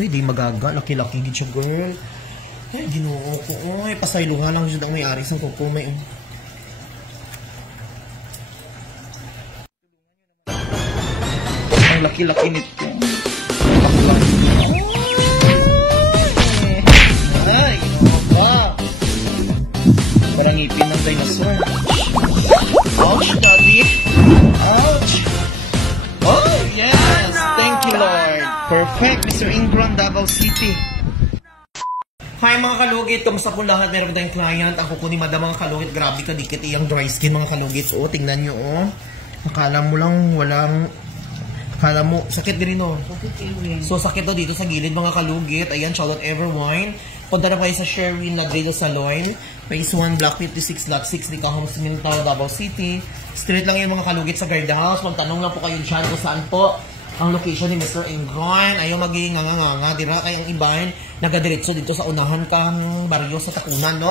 Uy, di magaga. Laki-laki gid siya, girl. Ay, ginoo ko. Uy, pasayluhan lang siya ang may-ari sa kuko. May... Ang laki-laki nito. Ay, ba? Parang ngipin ng dinosaur. Ouch, daddy. Ouch. Oh, yes. Thank you, Lord. Perfect, Mr. Ingram, Davao City. Hi mga kalugit, kamusta po lahat? Meron tayong client. Ang kuko ni Madam mga kalugit. Grabe ka, dikit iyang dry skin mga kalugit. O, tingnan nyo, oh. Akala mo lang walang... Akala mo, sakit din rin, oh. So, sakit to dito sa gilid mga kalugit. Ayan, shout out everyone. Punta na kayo sa Sherwin Ladrillo Salon. Phase 1, Block 56, Lot 6, Nika Homes, Minto, Davao City. Straight lang yung mga kalugit sa guard house. Magtanong lang po kayo dyan kung saan po ang location ni Mr. Ingon. Ayaw magiging nga dira kayang iban nagadiretso dito sa unahan kang baryo sa Takunan, no?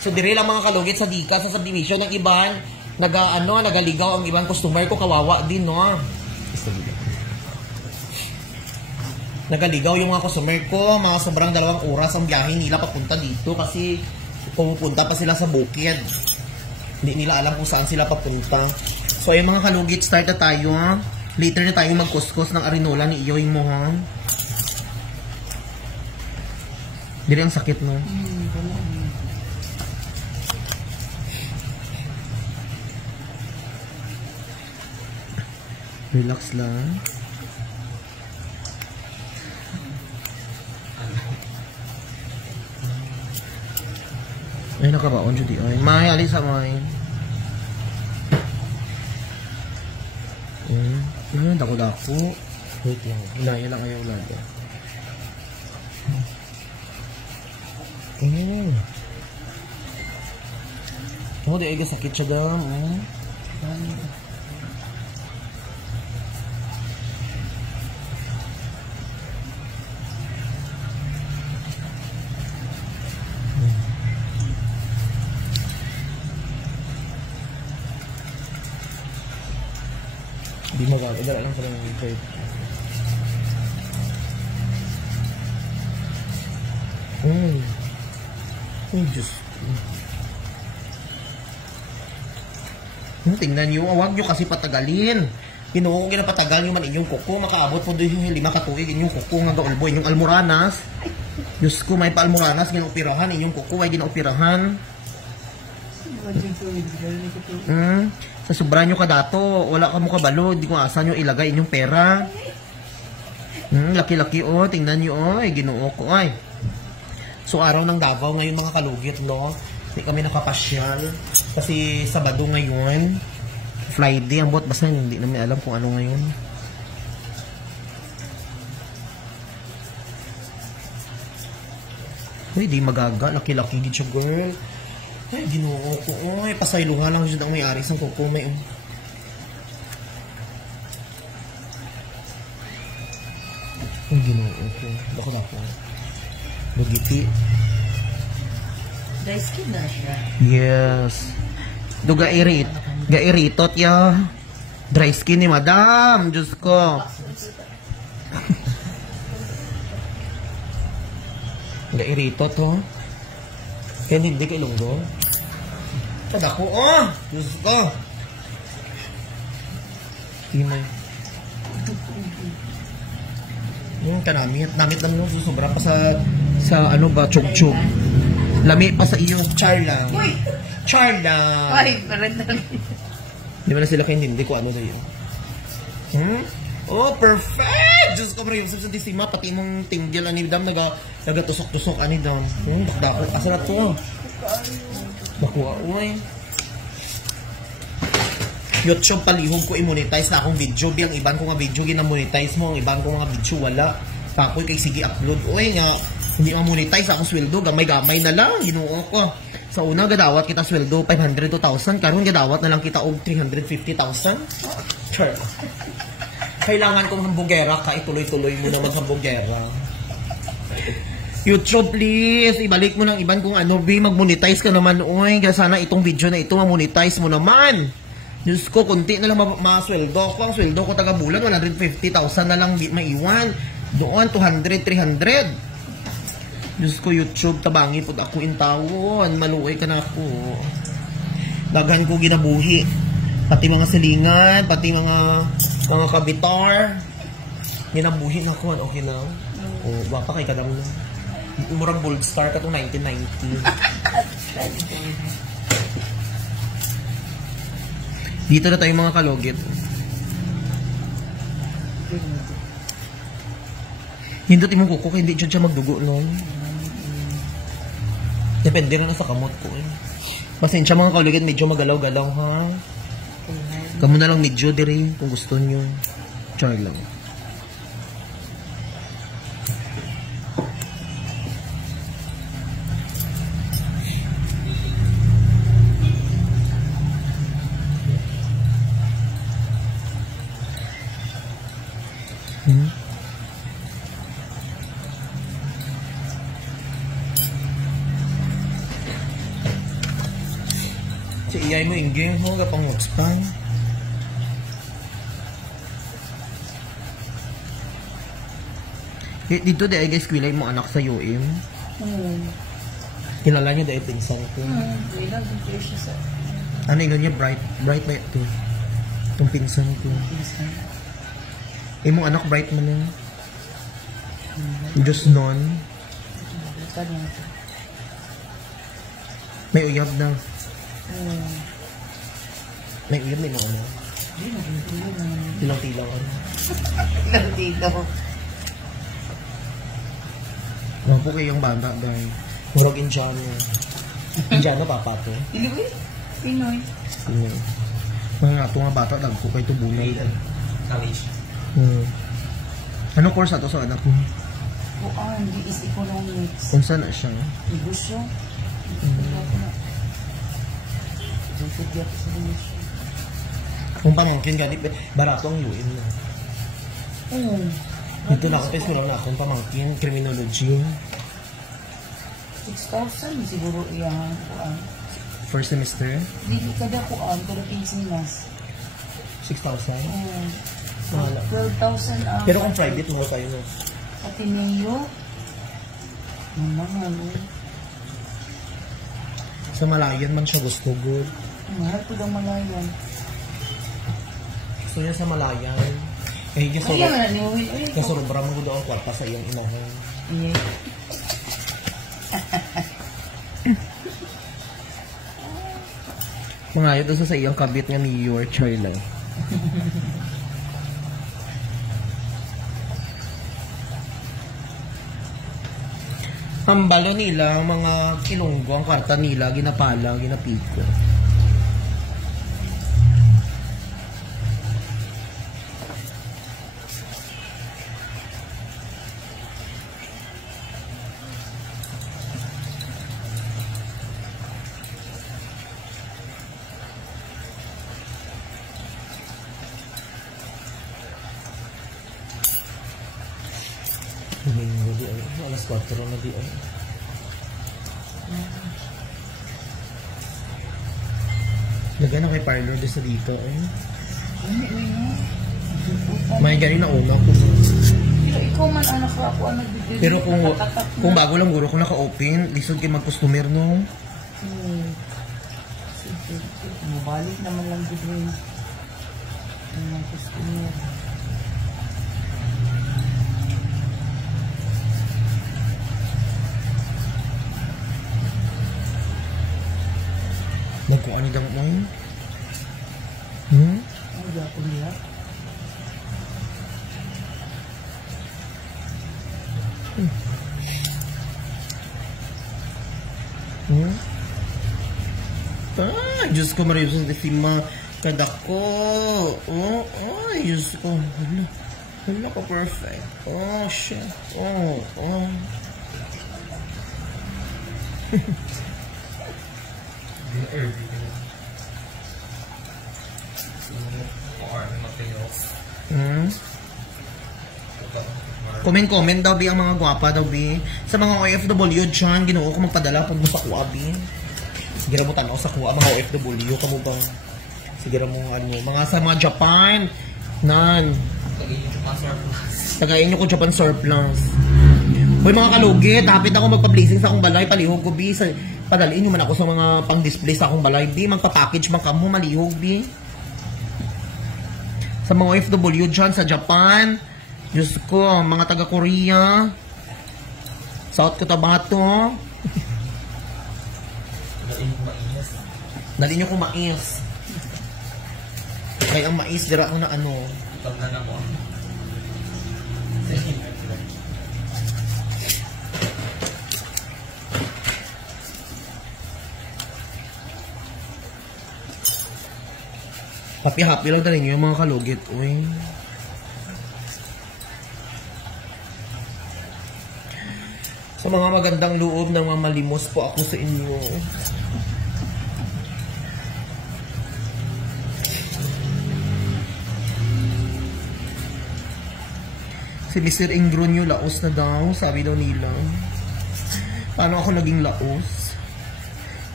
So dire lang mga kalugit sa Dika sa subdivision ng iban nagaligaw ang ibang customer ko, kawawa din, no? Nagaligaw yung mga customer ko, mga sobrang 2 oras ang biyahe nila papunta dito kasi pumupunta pa sila sa bukid. Hindi nila alam kung saan sila papunta. So ayun mga kalugit, start na tayo, ha? Later na tayo magkuskus ng arinola ni Iyoy mo, ha? Dili ang sakit, no? Relax lang. Ay, nakabaon dyan di. Ay, may alis sa may. Dako-dako. Wait lang. Hinaya lang ayaw lagi. Oh, di ay sakit siya daw. Di magagawa lang pala ng trade. Ay, Diyos. Tingnan nyo, huwag nyo kasi patagalin. Pinuho kong ginapatagal nyo man inyong kuko. Makaabot po doon yung 5 katuig inyong kuko nga gaulbo. Inyong almoranas. Diyos ko, may pa-almoranas. Ginaupirahan inyong kuko ay ginaupirahan. Sa sobra nyo ka dato, wala ka mo kabalo, hindi ko asa nyo ilagay inyong pera. Laki-laki, oh, tingnan nyo, oh, ay ginoo ko, ay. So araw ng Davao ngayon mga kalugit, no? Hindi kami nakapasyal kasi Sabado ngayon, Friday ang bot, basta hindi namin alam kung ano ngayon. Uy, di magaga, laki-laki din siya, girl. Ay, ginoo ko. Ay, pasayluhan lang siya ang may-ari sa kuko. May... Ay, ginoo ko. Dako-dako. Bagiti. Dry skin na siya. Yes. Do gairitot ya. Dry skin ni Madam. Diyos ko. Gairitot, oh. Kaya hindi kay Lunggo. Padako, oh! Diyos ko! Timay. Kanamit. Namit lang nung susobra pa sa ano ba, chug-chug. Lami pa sa iyo, char lang. Char lang. Ay, parang lang. Di ba na sila kayo hindi ko ano sa'yo? Oh, perfect! Diyos ko, bro, yung Santisima, pati mong tinggil, anidam, nagatusok-tusok, anidam. Dako, asa na to? Bakuha, uy. YouTube, palihog ko, i-monetize na akong video. Ang iban ko nga video, gina-monetize mo. Ang iban ko nga video, wala. Pakoy kay sige upload. Uy, nga, hindi ma-monetize akong sweldo. Gamay-gamay na lang, ginuo ko. Sa una, gadawat kita sweldo, 500 to 1,000. Karoon, gadawat na lang kita og 350,000. Sure. Kailangan kong hambugera ka, ituloy-tuloy mo na maghambugera. YouTube, please, ibalik mo ng iban kung ano, mag-monetize ka naman, oy. Kaya sana itong video na ito, ma-monetize mo naman. Diyos ko, kunti na lang masweldo ko. Ang sweldo ko taga-bulan, 150,000 na lang maiwan. Doon, 200, 300. Diyos ko, YouTube, tabangi po ako intawon. Maluoy ka na ako. Daghan ko ginabuhi. Pati mga silingan, pati mga kabitar. Ginabuhi na ko. Okay na. O, baka kay kadam na. Murag Gold Star ka itong 1990. Dito na tayo mga kalogit. Hindot imong kuko, hindi dyan siya magdugo nun. Depende nga sa kamot ko. Pasensya mga kalogit, medyo magalaw-galaw ha. Kamu na lang medyo dire kung gusto nyo. Char lang. Si iyay mo ingging ho, kapang utspang. Dito dahil guys, kwilay mo anak sa UM. Kilala niyo dahil pinsan ko. Ano yun niya? Bright ba ito? Itong pinsan ko. Mong anak bright mo na. Diyos nun. May uyab na. May uyab na ano? Tilaw-tilaw ano? Tilaw-tilaw. Ano po kayong banda guys? Murag Indiano. Indiano papa to? Pinoy. Pinoy. Pinoy. Mga ato nga bata, dagko kayo ito bunay. College. Ano course ato sa anak mo? DS Economics. Kung saan na siya? Negosyo. Kung pamangkin ka, barato ang UM na. Dito na ako, pwes ko lang na akong pamangkin, criminology. 6,000 siguro iyan. First semester? Hindi kada kuan, kada Pilipinas. 6,000? 12,000 ang... Pero kung private mo kayo no? Ateneo. Mamang ano. Sa Malayan man siya gusto good. Mahal ko daw Malayan. Gusto niya sa Malayan. Eh, kasurubra mo doon ang kwarta sa iyong inahan. Yeah. Mangayot doon sa iyong kabit nga ni Your Charla. Ang balo nila, mga kilunggo, ang kwarta nila, ginapala, ginapiko. Domingo di ay. Alas 4 na di ay. Lagyan na kay parlor doon sa dito ay. May gani na una ko. Pero ikaw man anak ko ako ang nagbibigay. Pero kung bago lang guro ko naka-open, lisod kay mag-customer no. Mabalik naman lang dito yung mga customer. Nagkuha ni damot mo yun? Ang gapo niya. Ay, Diyos ko, Maria Jose de Fima, kadako. Oh, ay, Diyos ko. Hala ko, perfect. Oh, shit. Oh. Comment daw bi ang mga gwapa daw bi. Sa mga OFW dyan, ginoo ko magpadala pag sa kuha bi. Sige mo tanaw sa kuha mga OFW kamo ba? Sige mo ano, mga sa mga Japan nan. Tagayin nyo ko Japan surplus. Hoy mga kalugit, hapit ako magpa-blazing sa akong balay, palihog ko bi. Padaliin nyo man ako sa mga pang-display sa akong balay, bi. Magpa-package man kamo, malihog bi. Sa mga OFW dyan sa Japan, Diyos ko, mga taga-Korea, South Cotabato. Dali nyo kung mais. Kaya ang mais, dira ako na ano. Itag na na mo. Happy-happy lang tayo yung mga kalugit. Uy. Sa mga magandang loob ng mga malimos po ako sa inyo. Si Mr. Ingronio, laos na daw. Sabi daw nila. Paano ako naging laos?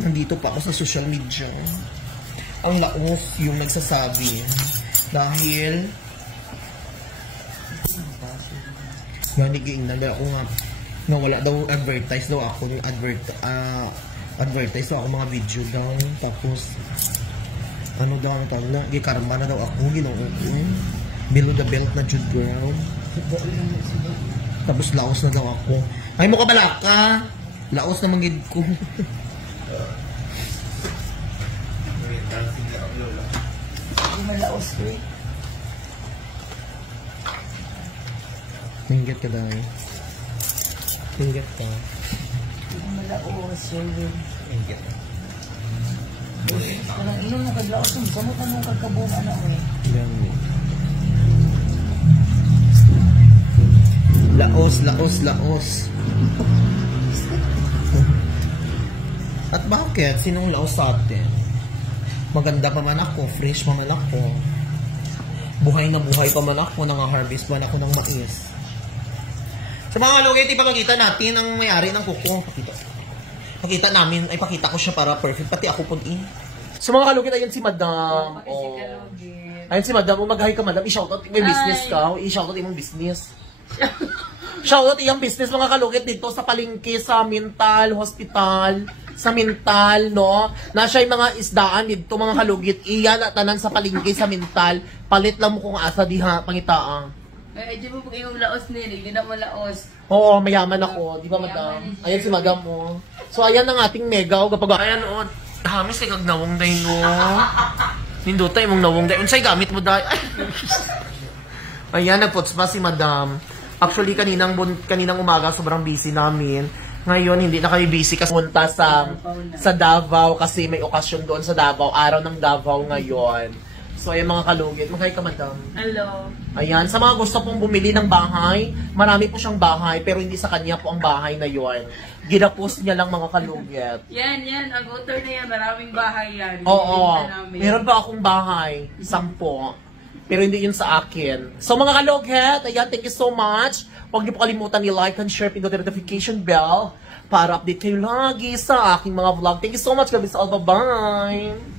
Nandito pa ako sa social media. Ang laos yung nagsasabi. Dahil nanigiingnan ako nga na wala daw advertise daw ako yung advertise daw ako mga video daw. Tapos ano daw ang tawag na gikarma na daw ako ginoo below the belt na jud girl. Tapos laos na daw ako. Ay mo ka balaka. Laos na manggid ko. Malaos ko eh. Tingget ka dahil. Tingget ka. Malaos yun. Tingget. Parang inom na kaglaos mo. Samot na mong kagkabuong anak mo eh. Ganyan. Laos, laos, laos. At bakit? Sinong laos sa atin? Maganda pa man ako, fresh pa man ako. Buhay na buhay pa man ako, nang-harvest man ako ng mais. Sa mga kalugit, ipakita natin ang may-ari ng kuko. Pakita namin, ay pakita ko siya para perfect. Pati ako po Sa mga kalugit, ayan si Madam. Oh. Ayan si Madam. Mag-hi ka, Madam. I-shoutout. May business ka. I-shoutout imong business. Shoutout iyang business, mga kalugit, dito sa palengke, sa Mental Hospital. Sa Mental, no? Na siya yung mga isdaan dito, mga kalugit. Iyan at tanan sa palengke sa Mental. Palit lang mo kung asa diha, pangitaang. Eh, di mo pag iyong laos nila, hindi na mo laos. Oo, mayaman ako. Di ba, Madam? Ayan si Madam, mo. So, ayan ang ating mega. Kapag, ayan, o. Hamis, kay kagnawang day, no? Nindutay mong nawong day. Unsay gamit mo, day? Ayan, nagputs pa si Madam. Actually, kaninang umaga, sobrang busy namin. Ngayon, hindi na kami busy kasi punta sa Davao kasi may okasyon doon sa Davao. Araw ng Davao ngayon. So, ayan mga kalugit. Mag-hi ka, Madam. Hello. Ayan, sa mga gusto pong bumili ng bahay, marami po siyang bahay, pero hindi sa kanya po ang bahay na yon. Ginapost niya lang mga kalugit. Yan. Ang author na yan. Maraming bahay yan. Oo. Meron pa akong bahay. 10. Pero hindi yun sa akin. So mga kalugit, ayan, thank you so much. Huwag niyo po kalimutan i-like and share, pindutin the notification bell para update kayo lagi sa aking mga vlog. Thank you so much, guys. All bye-bye.